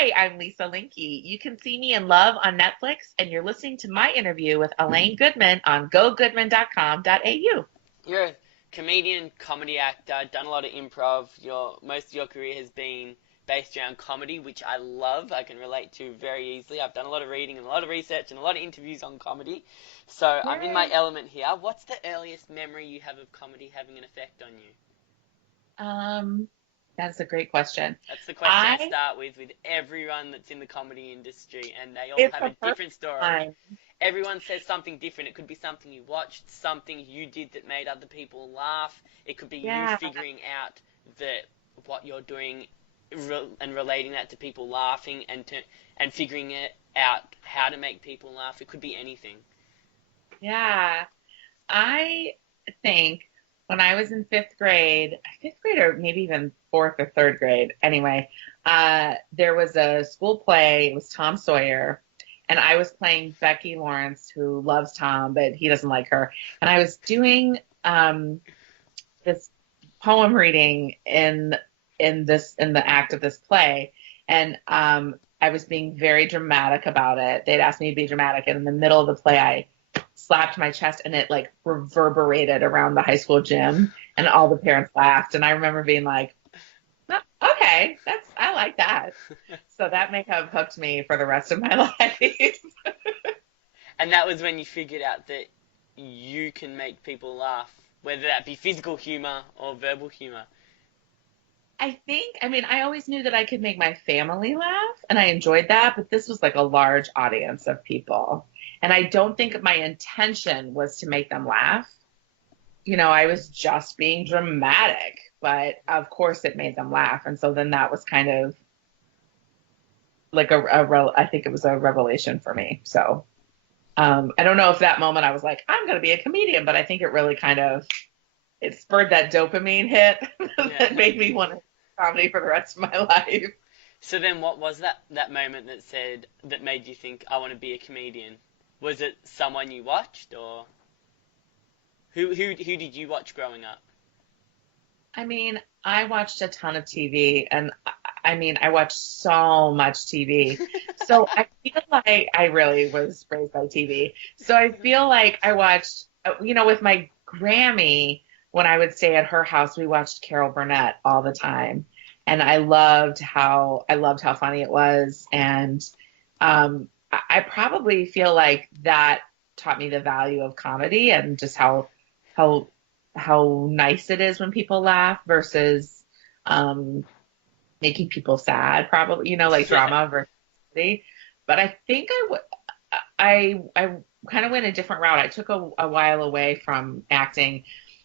Hi, I'm Lisa Linke. You can see me in Love on Netflix, and you're listening to my interview with Elaine Goodman on gogoodman.com.au. You're a comedian, comedy actor, done a lot of improv. Most of your career has been based around comedy, which I love. I can relate to very easily. I've done a lot of reading and a lot of research and a lot of interviews on comedy. So I'm in my Yay. element here. What's the earliest memory you have of comedy having an effect on you? Um, that's a great question. That's the question I I, start with everyone that's in the comedy industry, and they all it's have the a first different story. time. Everyone says something different. It could be something you watched, something you did that made other people laugh. It could be you Yeah, figuring out that what you're doing and relating that to people laughing and figuring it out how to make people laugh. It could be anything. yeah. I think when I was in fifth grade or maybe even fourth or third grade, anyway, there was a school play. It was Tom Sawyer, and I was playing Becky Lawrence, who loves Tom, but he doesn't like her. And I was doing this poem reading in the act of this play, and I was being very dramatic about it. They'd asked me to be dramatic, and in the middle of the play, I slapped my chest and it like reverberated around the high school gym and all the parents laughed and I remember being like, "Oh, okay, that's I like that." So that may have hooked me for the rest of my life. And that was when you figured out that you can make people laugh, whether that be physical humor or verbal humor. I mean, I always knew that I could make my family laugh and I enjoyed that, but this was like a large audience of people. And I don't think my intention was to make them laugh. I was just being dramatic, but of course it made them laugh. And so then that was kind of like I think it was a revelation for me. So I don't know if that moment I was like, I'm going to be a comedian, but I think it really kind of it spurred that dopamine hit that Yeah. made me want to do comedy for the rest of my life. So then what was that moment that made you think I want to be a comedian? Was it someone you watched or who did you watch growing up? I mean, I watched a ton of TV and I mean, I watched so much TV. So I feel like I really was raised by TV. So I feel like I watched, with my Grammy, when I would stay at her house, we watched Carol Burnett all the time. And I loved how funny it was. And I probably feel like that taught me the value of comedy and just how how nice it is when people laugh versus um, making people sad, probably, like Yeah. drama versus comedy. But I think I kind of went a different route. I took a while away from acting.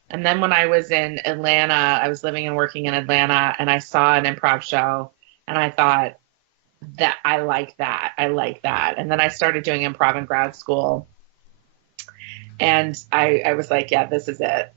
And then when I was in Atlanta, I was living and working in Atlanta and I saw an improv show and I thought that I like that. I like that. And then I started doing improv in grad school and I was like, yeah, this is it.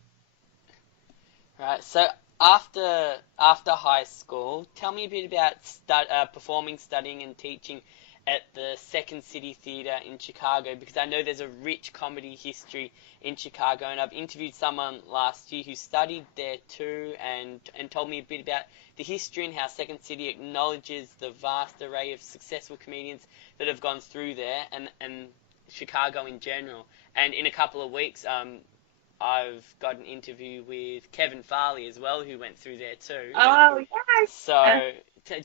Right. So after high school, tell me a bit about performing, studying, and teaching at the Second City Theatre in Chicago because I know there's a rich comedy history in Chicago, and I've interviewed someone last year who studied there too, and told me a bit about the history and how Second City acknowledges the vast array of successful comedians that have gone through there, and Chicago in general. And in a couple of weeks, I've got an interview with Kevin Farley as well, who went through there too. Oh, yeah. So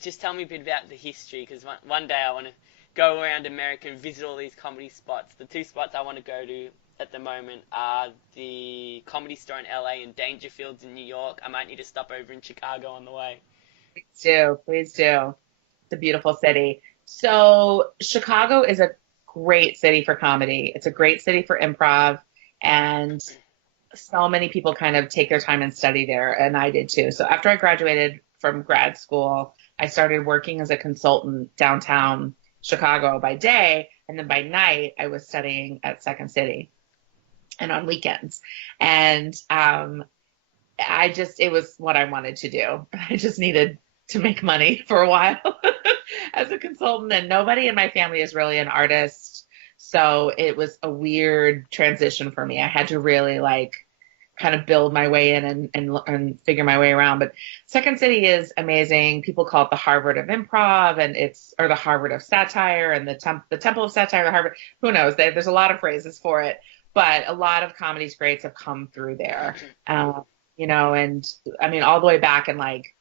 just tell me a bit about the history, because one day I want to go around America and visit all these comedy spots. The two spots I want to go to at the moment are the Comedy Store in LA and Dangerfields in New York. I might need to stop over in Chicago on the way. Please do. Please do. It's a beautiful city. So Chicago is a great city for comedy. It's a great city for improv. And so many people kind of take their time and study there, and I did too. So after I graduated from grad school, I started working as a consultant downtown Chicago by day, and then by night I was studying at Second City and on weekends. And it was what I wanted to do. I just needed to make money for a while as a consultant, and nobody in my family is really an artist. So it was a weird transition for me. I had to really like kind of build my way in and figure my way around. But Second City is amazing. People call it the Harvard of improv, and or the Harvard of satire, and the Temple of Satire, the Harvard. Who knows? There's a lot of phrases for it, but a lot of comedy's greats have come through there. And I mean, all the way back in like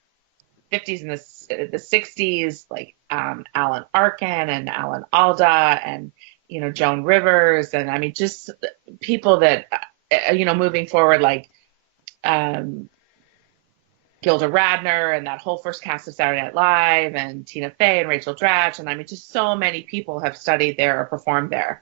50s and the 60s, like Alan Arkin and Alan Alda and Joan Rivers, and I mean just people that moving forward, like Gilda Radner and that whole first cast of Saturday Night Live, and Tina Fey and Rachel Dratch, and I mean just so many people have studied there or performed there.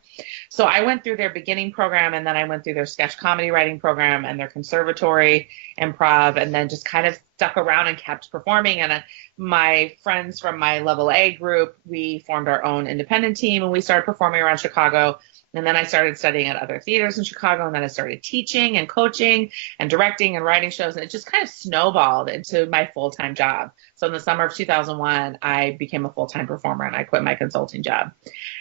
So I went through their beginning program, and then I went through their sketch comedy writing program and their conservatory improv, and then just kind of stuck around and kept performing. And my friends from my level A group, we formed our own independent team, and we started performing around Chicago. And then I started studying at other theaters in Chicago, and then I started teaching and coaching and directing and writing shows, and it just kind of snowballed into my full-time job. So in the summer of 2001, I became a full-time performer, and I quit my consulting job.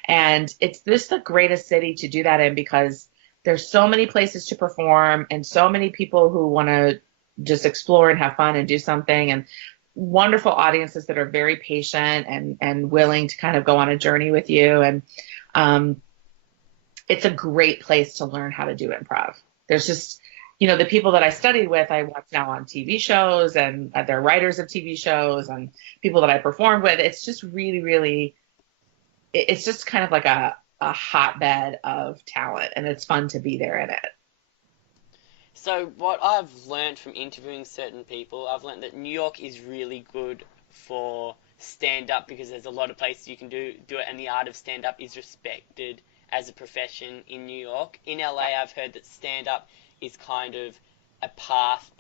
And it's the greatest city to do that in, because there's so many places to perform and so many people who want to just explore and have fun and do something, and wonderful audiences that are very patient and willing to kind of go on a journey with you. And it's a great place to learn how to do improv. There's just, the people that I studied with, I watch now on TV shows, and they're writers of TV shows, and people that I performed with. It's just really, really, it's just kind of like a hotbed of talent, and it's fun to be there in it. So what I've learned from interviewing certain people, I've learned that New York is really good for stand-up, because there's a lot of places you can do it, and the art of stand-up is respected as a profession in New York. In LA, I've heard that stand-up is kind of a path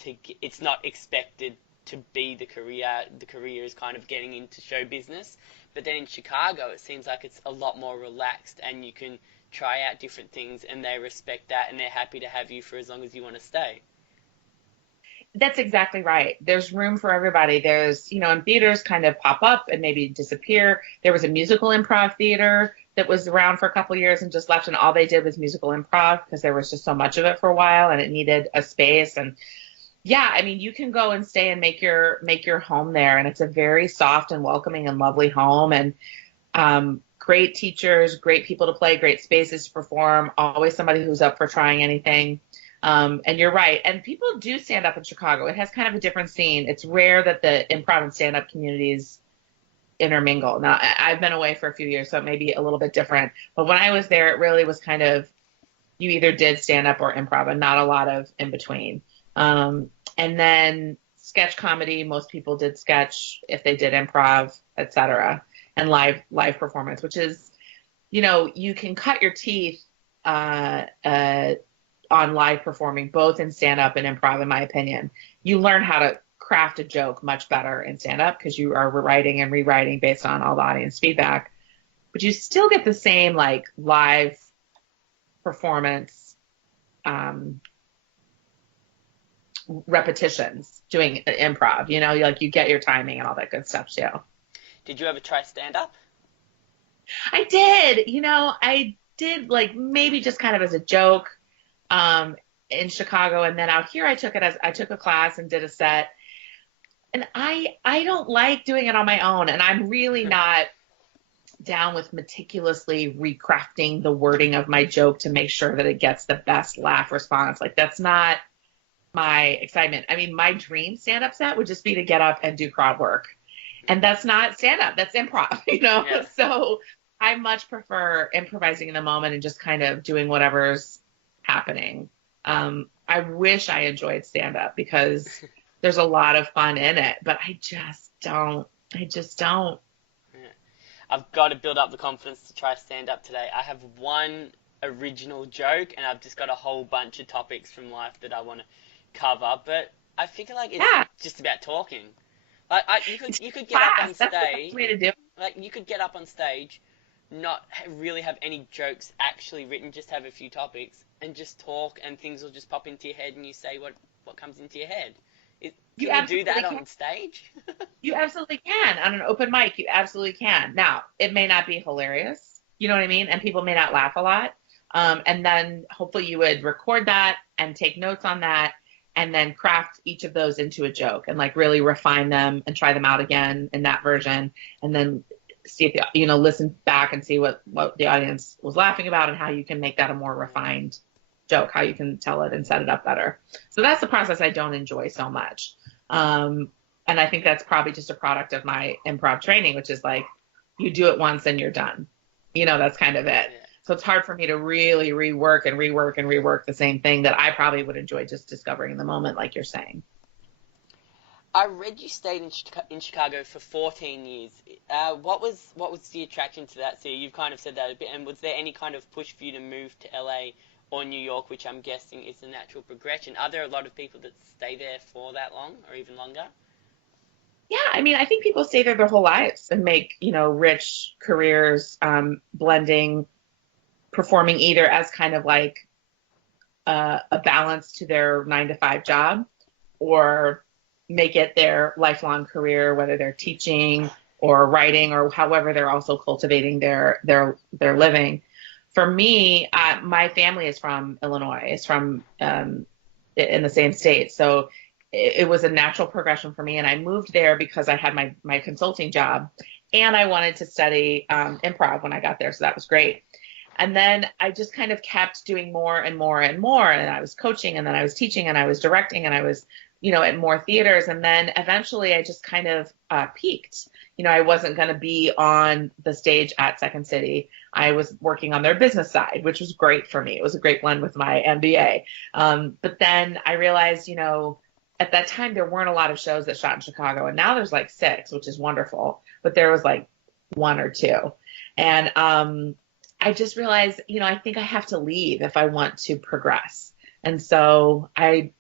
it's not expected to be the career. The career is kind of getting into show business. But then in Chicago, it seems like it's a lot more relaxed, and you can try out different things, and they respect that, and they're happy to have you for as long as you want to stay. That's exactly right. There's room for everybody. There's, and theaters kind of pop up and maybe disappear. There was a musical improv theater that was around for a couple of years and just left, and all they did was musical improv because there was just so much of it for a while, and it needed a space. And yeah, I mean, you can go and stay and make your home there, and it's a very soft and welcoming and lovely home, and great teachers, great people to play, great spaces to perform, always somebody who's up for trying anything. And you're right. And people do stand up in Chicago. It has kind of a different scene. It's rare that the improv and stand up communities intermingle. Now, I've been away for a few years, so it may be a little bit different. But when I was there, it really was kind of, you either did stand up or improv, and not a lot of in between. And then sketch comedy, most people did sketch if they did improv, etc. And live performance, which is, you can cut your teeth on live performing, both in stand-up and improv, in my opinion. You learn how to craft a joke much better in stand-up because you are writing and rewriting based on all the audience feedback. But you still get the same, like, live performance repetitions doing improv. You get your timing and all that good stuff, too. Did you ever try stand-up? I did. I did, like, maybe just kind of as a joke. In Chicago, and then out here I took a class and did a set, and I don't like doing it on my own, and I'm really not down with meticulously recrafting the wording of my joke to make sure that it gets the best laugh response. Like, that's not my excitement. I mean, my dream stand-up set would just be to get up and do crowd work, and that's not stand-up, that's improv. Yeah. So I much prefer improvising in the moment and just kind of doing whatever's happening. I wish I enjoyed stand-up because there's a lot of fun in it, but I just don't. Yeah. I've got to build up the confidence to try stand-up today. I have one original joke, and I've just got a whole bunch of topics from life that I want to cover, but I figure like it's just about talking. Like you could get up on stage. That's the best way to do it. Like, you could get up on stage, not really have any jokes actually written, just have a few topics, and just talk, and things will just pop into your head, and you say what comes into your head. Can you do that on stage? You absolutely can. On an open mic, you absolutely can. Now, it may not be hilarious, you know what I mean? And people may not laugh a lot. And then hopefully you would record that and take notes on that and then craft each of those into a joke and like really refine them and try them out again in that version, and then see if listen back and see what the audience was laughing about and how you can make that a more refined joke, how you can tell it and set it up better. So that's the process I don't enjoy so much. And I think that's probably just a product of my improv training, which is like, you do it once and you're done. That's kind of it. Yeah. So it's hard for me to really rework the same thing that I probably would enjoy just discovering in the moment, like you're saying. I read you stayed in Chicago for 14 years. What was the attraction to that city? You've kind of said that a bit. And was there any kind of push for you to move to LA or New York, which I'm guessing is the natural progression? Are there a lot of people that stay there for that long or even longer? Yeah, I mean, I think people stay there their whole lives and make, rich careers, blending, performing either as kind of like a balance to their 9 to 5 job, or make it their lifelong career, whether they're teaching or writing or however they're also cultivating their living. For me, my family is from Illinois. It's from in the same state, so it was a natural progression for me. And I moved there because I had my consulting job, and I wanted to study improv when I got there, so that was great. And then I just kind of kept doing more and more and more. And I was coaching, and then I was teaching, and I was directing, and I was, at more theaters. And then eventually I just kind of peaked. I wasn't going to be on the stage at Second City. I was working on their business side, which was great for me. It was a great blend with my MBA. But then I realized, at that time, there weren't a lot of shows that shot in Chicago. And now there's like 6, which is wonderful. But there was like 1 or 2. And I just realized, I think I have to leave if I want to progress. And so I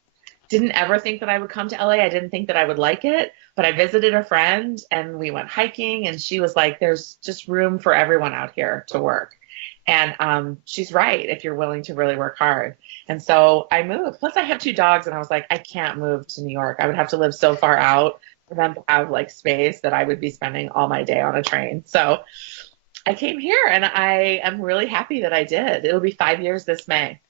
didn't ever think that I would come to LA. I didn't think that I would like it, but I visited a friend and we went hiking, and she was like, there's just room for everyone out here to work. And she's right, if you're willing to really work hard. And so I moved. Plus I have 2 dogs, and I was like, I can't move to New York. I would have to live so far out for them to have like space that I would be spending all my day on a train. So I came here, and I am really happy that I did. It'll be 5 years this May.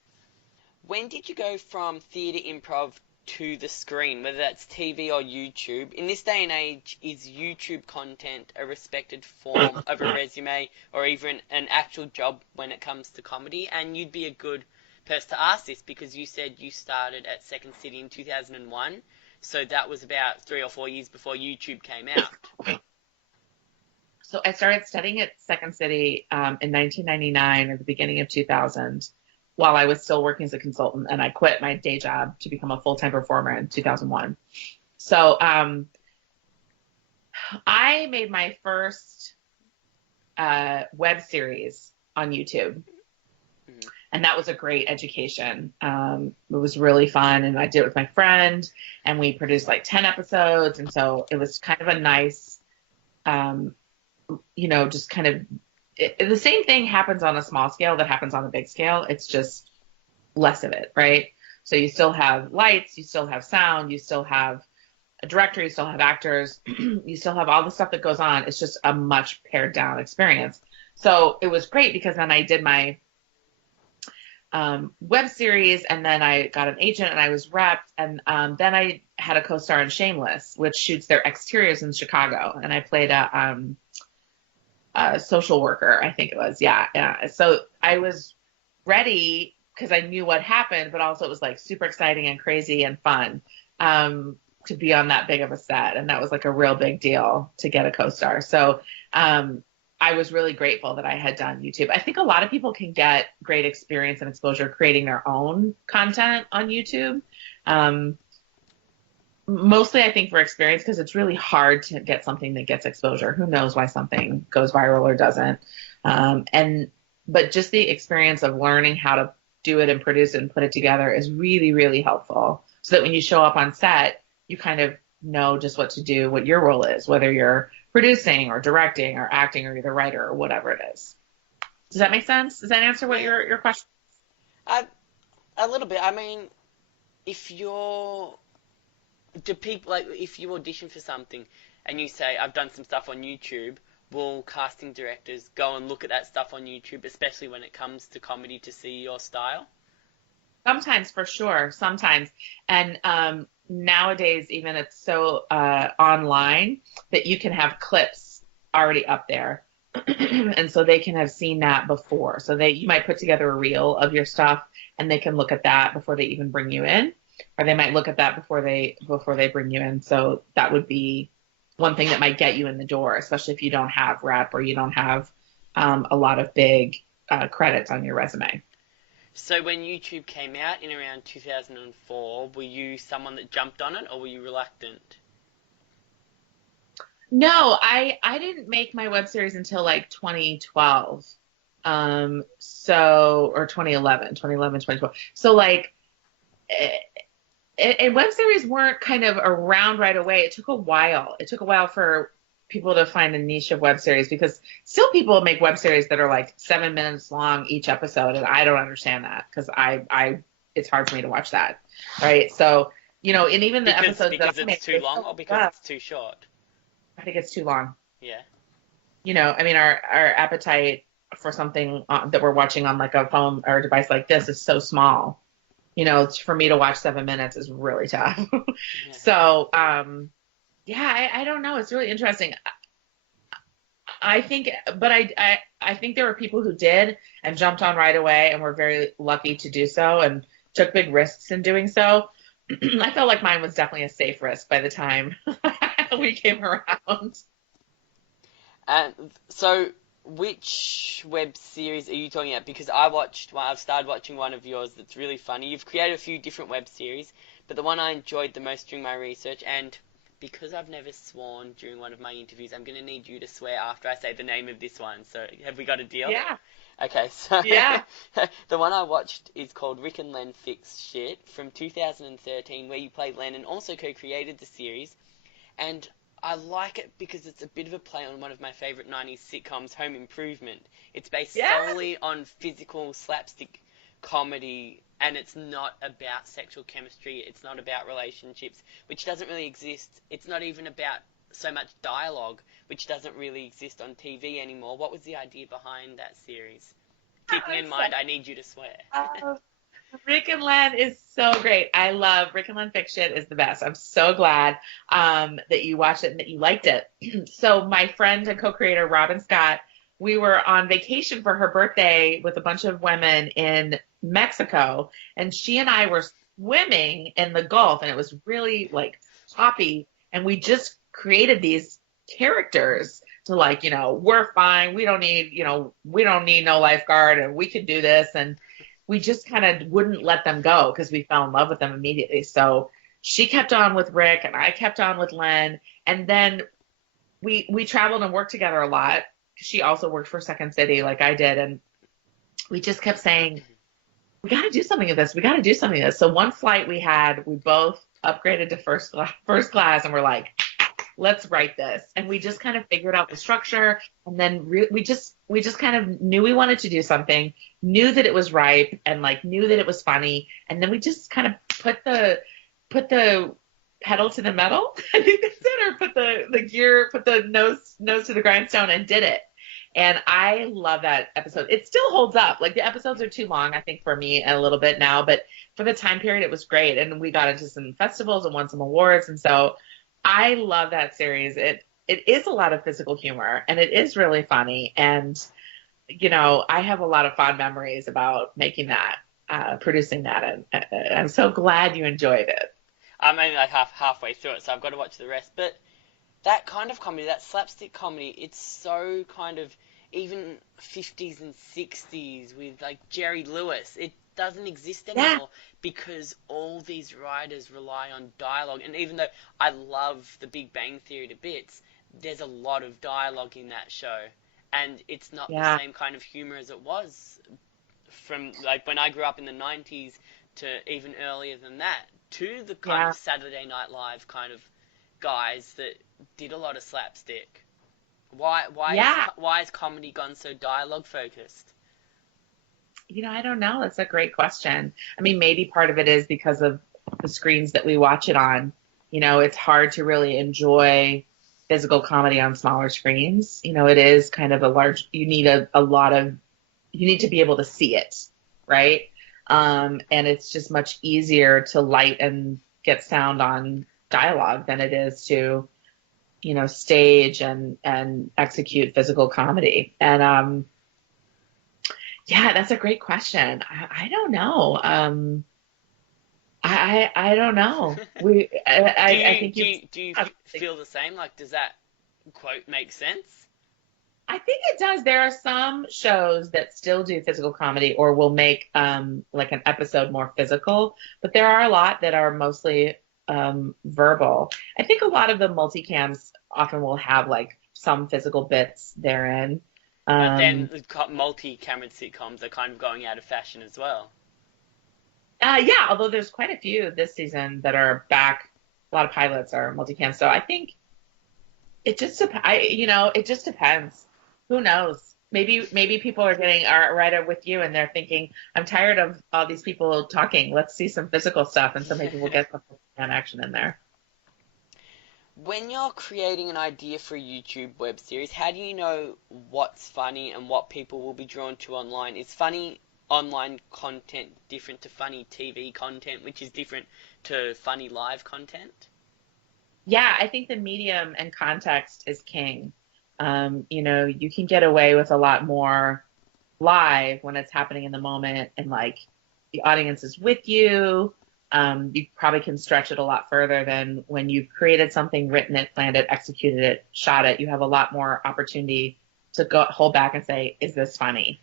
When did you go from theatre improv to the screen, whether that's TV or YouTube? In this day and age, is YouTube content a respected form of a resume or even an actual job when it comes to comedy? And you'd be a good person to ask this because you said you started at Second City in 2001, so that was about 3 or 4 years before YouTube came out. So I started studying at Second City in 1999 or the beginning of 2000, while I was still working as a consultant, and I quit my day job to become a full-time performer in 2001. So I made my first web series on YouTube, and that was a great education. It was really fun, and I did it with my friend, and we produced like 10 episodes, and so it was kind of a nice, just kind of the same thing happens on a small scale that happens on a big scale. It's just less of it, right? So you still have lights, you still have sound, you still have a director, you still have actors, you still have all the stuff that goes on. It's just a much pared down experience. So it was great because then I did my web series, and then I got an agent, and I was repped, and then I had a co-star in Shameless, which shoots their exteriors in Chicago, and I played a social worker, I think it was. Yeah. So I was ready because I knew what happened, but also it was like super exciting and crazy and fun to be on that big of a set. And that was like a real big deal to get a co-star. So I was really grateful that I had done YouTube. I think a lot of people can get great experience and exposure creating their own content on YouTube. Mostly, I think, for experience, because it's really hard to get something that gets exposure. Who knows why something goes viral or doesn't? But just the experience of learning how to do it and produce it and put it together is really, really helpful. So that when you show up on set, you kind of know just what to do, what your role is, whether you're producing or directing or acting or you're the writer or whatever it is. Does that make sense? Does that answer what your question? A little bit. I mean, if you're do people, like, if you audition for something and you say, I've done some stuff on YouTube, will casting directors go and look at that stuff on YouTube, especially when it comes to comedy, to see your style? Sometimes, for sure, sometimes. And nowadays, even it's so online that you can have clips already up there. And so they can have seen that before. So you might put together a reel of your stuff and they can look at that before they even bring you in. Or they might look at that before they bring you in. So that would be one thing that might get you in the door, especially if you don't have rep or you don't have a lot of big credits on your resume. So when YouTube came out in around 2004, were you someone that jumped on it, or were you reluctant? No, I didn't make my web series until like 2012. Or 2011, 2011, 2012. So like, and web series weren't kind of around right away. It took a while. It took a while for people to find a niche of web series because still people make web series that are like 7 minutes long each episode, and I don't understand that because it's hard for me to watch that, right? So and even the episodes Because that I it's make, too long, or because it's too short? I think it's too long. Yeah. I mean, our appetite for something that we're watching on like a phone or a device like this is so small. For me to watch 7 minutes is really tough. Yeah. So, yeah, I don't know. It's really interesting. I think, but I think there were people who did and jumped on right away and were very lucky to do so and took big risks in doing so. I felt like mine was definitely a safe risk by the time we came around. And so, which web series are you talking about? Because I've started watching one of yours that's really funny. You've created a few different web series, but the one I enjoyed the most during my research, and because I've never sworn during one of my interviews, I'm going to need you to swear after I say the name of this one. So, have we got a deal? Yeah. Okay, so Yeah. the one I watched is called Rick and Len Fix Shit from 2013, where you play Len and also co-created the series. And I like it because it's a bit of a play on one of my favorite 90s sitcoms, Home Improvement. It's based Yeah. solely on physical slapstick comedy, and it's not about sexual chemistry, it's not about relationships, which doesn't really exist. It's not even about so much dialogue, which doesn't really exist on TV anymore. What was the idea behind that series? Keeping in mind, I need you to swear. Oh, Rick and Len is so great. I love Rick and Len Fiction is the best. I'm so glad that you watched it and that you liked it. So my friend and co-creator Robin Scott, we were on vacation for her birthday with a bunch of women in Mexico, and she and I were swimming in the Gulf, and it was really like choppy, and we just created these characters to like, we're fine. We don't need no lifeguard, and we can do this, and we just kind of wouldn't let them go because we fell in love with them immediately. So she kept on with Rick and I kept on with Len. And then we traveled and worked together a lot. She also worked for Second City like I did. And we just kept saying, we got to do something with this. We got to do something with this. So one flight we both upgraded to first class and we're like, let's write this. And we just kind of figured out the structure. And then we just kind of knew we wanted to do something, knew that it was ripe and like knew that it was funny. And then we just kind of put the pedal to the metal. I think that's it, or put the gear, put the nose to the grindstone and did it. And I love that episode. It still holds up. Like the episodes are too long, I think, for me a little bit now, but for the time period, it was great. And we got into some festivals and won some awards. And so I love that series. It is a lot of physical humor and it is really funny. And, I have a lot of fond memories about making that, producing that. And I'm so glad you enjoyed it. I'm only like halfway through it, so I've got to watch the rest. But that kind of comedy, that slapstick comedy, it's so kind of even 50s and 60s with like Jerry Lewis. It doesn't exist anymore because all these writers rely on dialogue. And even though I love The Big Bang Theory to bits, there's a lot of dialogue in that show. And it's not the same kind of humor as it was from like when I grew up in the 90s to even earlier than that, to the kind of Saturday Night Live kind of guys that did a lot of slapstick. Why is comedy gone so dialogue focused? I don't know. That's a great question. I mean, maybe part of it is because of the screens that we watch it on. It's hard to really enjoy physical comedy on smaller screens. It is kind of you need you need to be able to see it, right? And it's just much easier to light and get sound on dialogue than it is to, stage and execute physical comedy. And yeah, that's a great question. I don't know. I don't know. I think Do you feel the same? Like, does that quote make sense? I think it does. There are some shows that still do physical comedy or will make like an episode more physical, but there are a lot that are mostly verbal. I think a lot of the multicams often will have like some physical bits therein. But then Um, the multi-camera sitcoms are kind of going out of fashion as well. yeah, although there's quite a few this season that are back. A lot of pilots are multicam, so I think it just depends. Who knows? Maybe people are right up with you and they're thinking, I'm tired of all these people talking. Let's see some physical stuff, and so maybe we'll get some action in there. When you're creating an idea for a YouTube web series, how do you know what's funny and what people will be drawn to online? Is funny online content different to funny TV content, which is different to funny live content? Yeah, I think the medium and context is king. You can get away with a lot more live when it's happening in the moment and like the audience is with you. You probably can stretch it a lot further than when you've created something, written it, planned it, executed it, shot it. You have a lot more opportunity to go hold back and say, is this funny?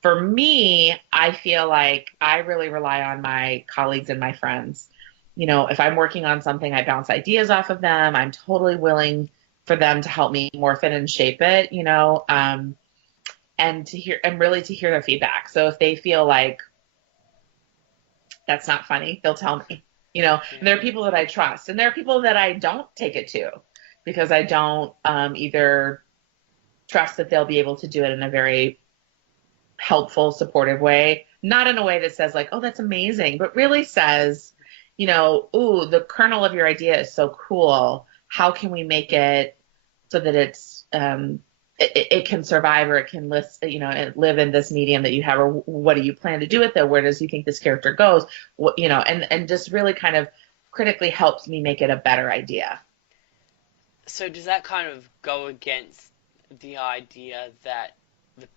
For me, I feel like I really rely on my colleagues and my friends. If I'm working on something, I bounce ideas off of them. I'm totally willing for them to help me morph it and shape it, and really to hear their feedback. So if they feel like that's not funny, they'll tell me. And there are people that I trust, and there are people that I don't take it to because I don't either trust that they'll be able to do it in a very helpful, supportive way, not in a way that says like, oh, that's amazing, but really says, ooh, the kernel of your idea is so cool. How can we make it so that it can survive, or it can live in this medium that you have, or what do you plan to do with it? Where does you think this character goes? And just really kind of critically helps me make it a better idea. So does that kind of go against the idea that the,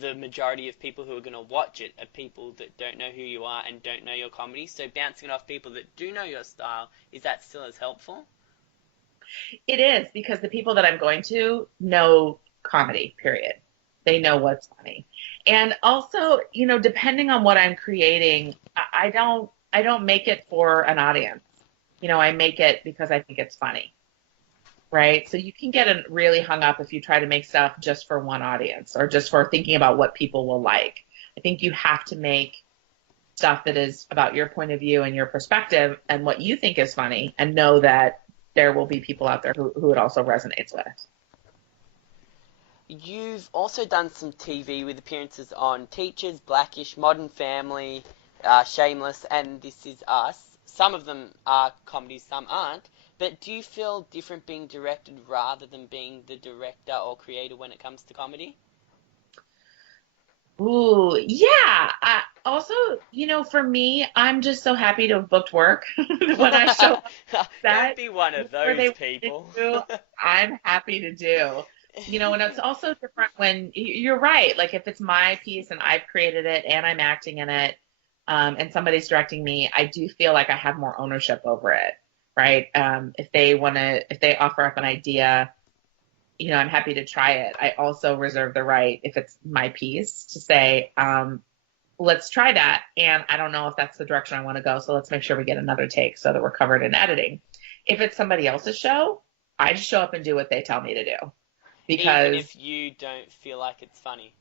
the majority of people who are going to watch it are people that don't know who you are and don't know your comedy? So bouncing it off people that do know your style, is that still as helpful? It is, because the people that I'm going to know comedy, period. They know what's funny. And also, depending on what I'm creating, I don't make it for an audience. I make it because I think it's funny. Right? So you can get really hung up if you try to make stuff just for one audience or just for thinking about what people will like. I think you have to make stuff that is about your point of view and your perspective and what you think is funny, and know that there will be people out there who it also resonates with. You've also done some TV with appearances on Teachers, Blackish, Modern Family, Shameless, and This Is Us. Some of them are comedies, some aren't. But do you feel different being directed rather than being the director or creator when it comes to comedy? Ooh, yeah. Also, for me, I'm just so happy to have booked work when I show up Don't that be one of where those they want to people. do, I'm happy to do. And it's also different when you're right. Like if it's my piece and I've created it and I'm acting in it, and somebody's directing me, I do feel like I have more ownership over it, right? If they offer up an idea, I'm happy to try it. I also reserve the right, if it's my piece, to say, let's try that. And I don't know if that's the direction I want to go. So let's make sure we get another take so that we're covered in editing. If it's somebody else's show, I just show up and do what they tell me to do. Even Because, if you don't feel like it's funny.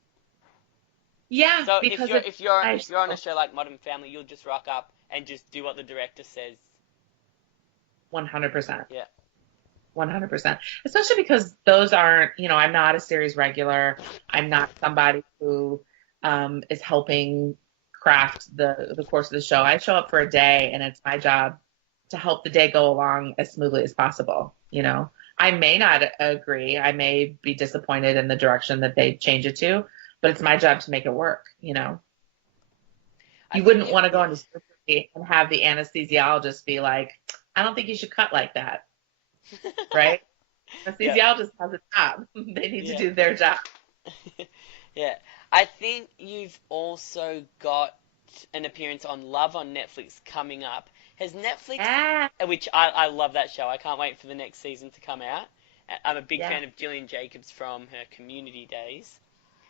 yeah, So if because you're it's if you're my if you're on a show. show like Modern Family, you'll just rock up and just do what the director says. 100%. Yeah. 100%. Especially because those aren't, I'm not a series regular. I'm not somebody who is helping craft the course of the show. I show up for a day and it's my job to help the day go along as smoothly as possible. I may not agree. I may be disappointed in the direction that they change it to, but it's my job to make it work. I You think wouldn't you, want to go yeah, into surgery and have the anesthesiologist be like, I don't think you should cut like that, right? yeah, Anesthesiologist has a job. They need to yeah, do their job. yeah. I think you've also got an appearance on Love on Netflix coming up. Has Netflix, Yeah, which I love that show. I can't wait for the next season to come out. I'm a big yeah, fan of Gillian Jacobs from her Community days.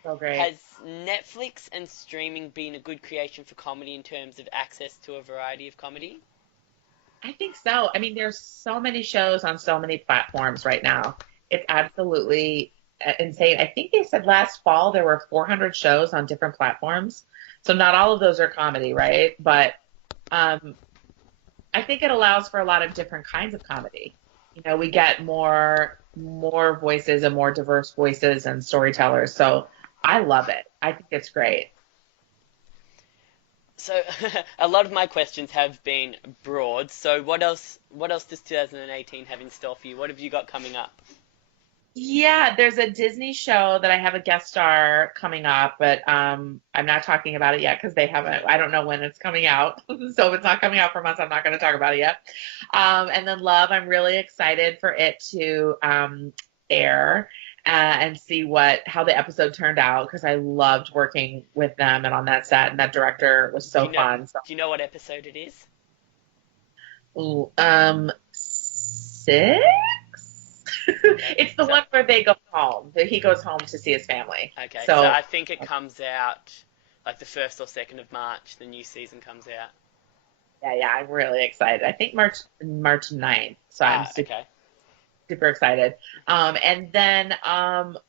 so great. Has Netflix and streaming been a good creation for comedy in terms of access to a variety of comedy? I think so. I mean, there's so many shows on so many platforms right now. It's absolutely insane. I think they said last fall there were 400 shows on different platforms. So not all of those are comedy, right? But um, I think it allows for a lot of different kinds of comedy. You know, we get more voices and more diverse voices and storytellers. So I love it. I think it's great. So a lot of my questions have been broad. So what else does 2018 have in store for you? What have you got coming up? Yeah, there's a Disney show that I have a guest star coming up, but I'm not talking about it yet because they haven't. I don't know when it's coming out. So if it's not coming out for months, I'm not going to talk about it yet. And then Love, I'm really excited for it to air and see what how the episode turned out because I loved working with them and on that set, and that director was Do so you know fun. So, do you know what episode it is? ooh, six. Okay. It's the So one where they go home. He goes home to see his family. okay, so So I think it comes out like the 1st or 2nd of March, the new season comes out. yeah, I'm really excited. I think March 9th. So I'm Ah, super okay. super excited. And then uh,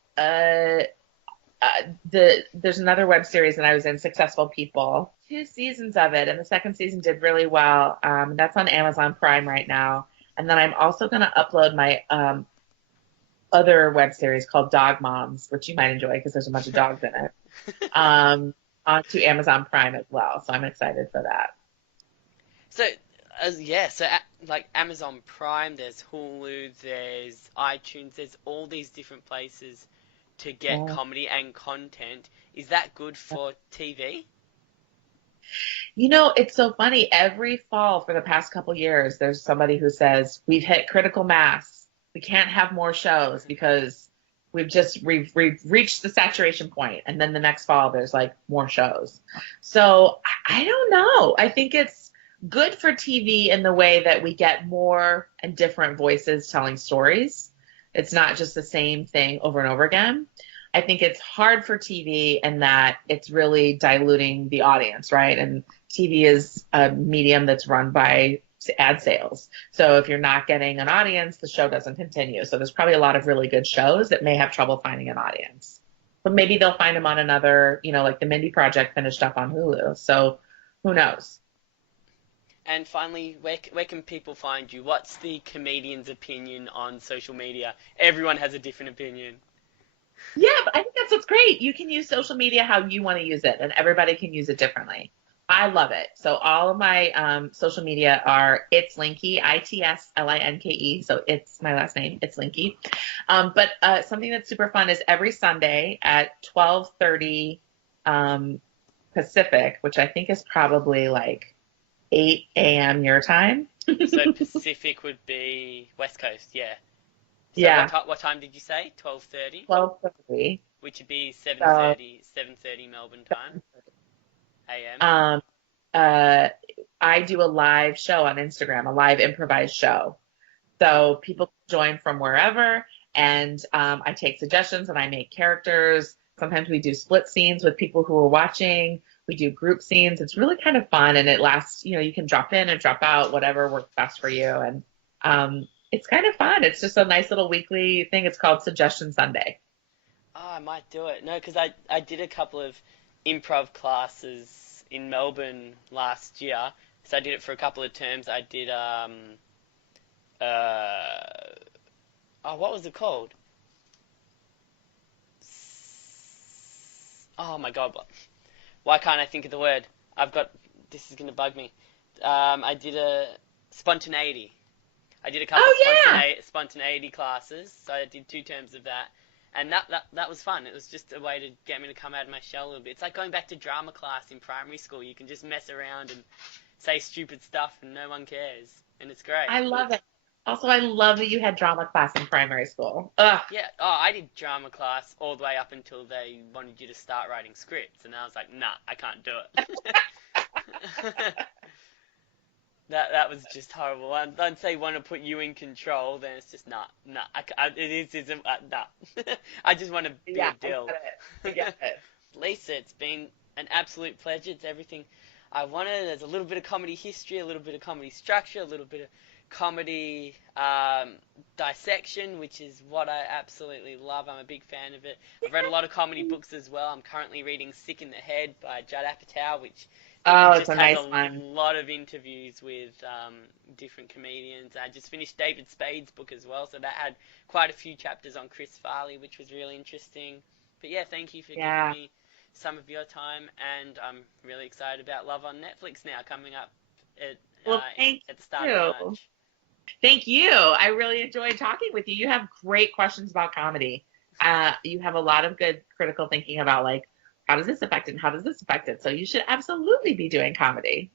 there's another web series that I was in, Successful People. 2 seasons of it, and the second season did really well. That's on Amazon Prime right now. And then I'm also going to upload my other web series called Dog Moms, which you might enjoy because there's a bunch of dogs in it, onto Amazon Prime as well. So I'm excited for that. So yeah, so like Amazon Prime, there's Hulu, there's iTunes, there's all these different places to get Yeah. comedy and content. Is that good for TV? You know, it's so funny. Every fall for the past couple years, there's somebody who says, we've hit critical mass. We can't have more shows because we've reached the saturation point. And then the next fall, there's like more shows. So I don't know. I think it's good for TV in the way that we get more and different voices telling stories. It's not just the same thing over and over again. I think it's hard for TV in that it's really diluting the audience, right? And TV is a medium that's run by ad sales. So if you're not getting an audience, the show doesn't continue. So there's probably a lot of really good shows that may have trouble finding an audience. But maybe they'll find them on another, like the Mindy Project finished up on Hulu. So who knows? And finally, where can people find you? What's the comedian's opinion on social media? Everyone has a different opinion. Yeah, but I think that's what's great. You can use social media how you want to use it, and everybody can use it differently. I love it. So all of my social media are it's Linky, ITSLINKE. So it's my last name. It's Linky. But something that's super fun is every Sunday at 12:30 Pacific, which I think is probably like 8 a.m. your time. So Pacific would be West Coast, yeah. So Yeah, what time did you say? 12:30, 12:30. which would be So 7:30 Melbourne time, AM. um, uh, I do a live show on Instagram, a live improvised show. So people join from wherever, and I take suggestions and I make characters. Sometimes we do split scenes with people who are watching. We do group scenes. It's really kind of fun, and it lasts. You can drop in and drop out, whatever works best for you. And it's kind of fun. It's just a nice little weekly thing. It's called Suggestion Sunday. Oh, I might do it. No, because I did a couple of improv classes in Melbourne last year. So I did it for a couple of terms. I did uh what was it called? Oh my God, why can't I think of the word? This is gonna bug me. I did a spontaneity. I did a couple of Oh yeah. spontaneity classes, so I did 2 terms of that, And that was fun. It was just a way to get me to come out of my shell a little bit. It's like going back to drama class in primary school. You can just mess around and say stupid stuff and no one cares. And it's great. I love it. Also, I love that you had drama class in primary school. Ugh. Yeah, oh, I did drama class all the way up until they wanted you to start writing scripts. And I was like, nah, I can't do it. That was just horrible. Once they want to put you in control, then it's just nah. It isn't nah. I just want to be Yeah, a dill. I get it. Lisa, it's been an absolute pleasure. It's everything I wanted. There's a little bit of comedy history, a little bit of comedy structure, a little bit of comedy dissection, which is what I absolutely love. I'm a big fan of it. I've read a lot of comedy books as well. I'm currently reading Sick in the Head by Judd Apatow, which It's just a has nice a one. lot of interviews with different comedians. I just finished David Spade's book as well, so that had quite a few chapters on Chris Farley, which was really interesting. But yeah, thank you for giving Yeah. me some of your time, and I'm really excited about Love on Netflix now coming up at, Well, thank at the start of you. March. Thank you. I really enjoyed talking with you. You have great questions about comedy. You have a lot of good critical thinking about like how does this affect it and how does this affect it. So you should absolutely be doing comedy.